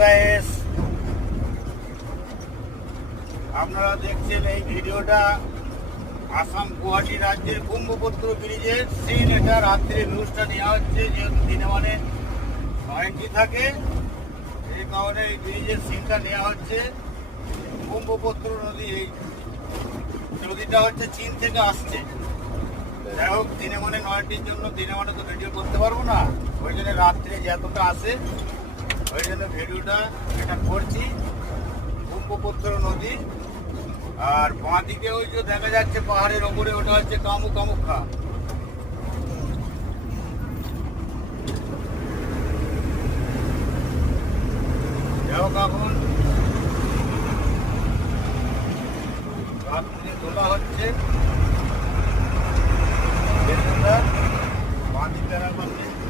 Guys, আপনারা দেখছেন এই ভিডিওটা আসাম গুয়াহাটি রাজ্যের ব্রহ্মপুত্র ব্রিজের সিন। এটা রাত্রে নিউজটা নেওয়া হচ্ছে, যেহেতু দিনে মানে 90 থাকে, এই কারণে এই ব্রিজের সিনটা নেওয়া হচ্ছে। ব্রহ্মপুত্র নদী, এই নদীটা হচ্ছে চীন থেকে আসছে। যাই হোক, দিনে মানে 90-র জন্য দিনে মানে তো ভিডিও করতে পারবো না, ওই জন্য রাত্রে যতটা আসে ওই জন্য ভিডিওটা এটা করছি। ব্রহ্মপুত্র নদী, আর বাঁ দিকে ওই যে দেখা যাচ্ছে পাহাড়ের ওপরে, ওটা হচ্ছে কামুখামুখা।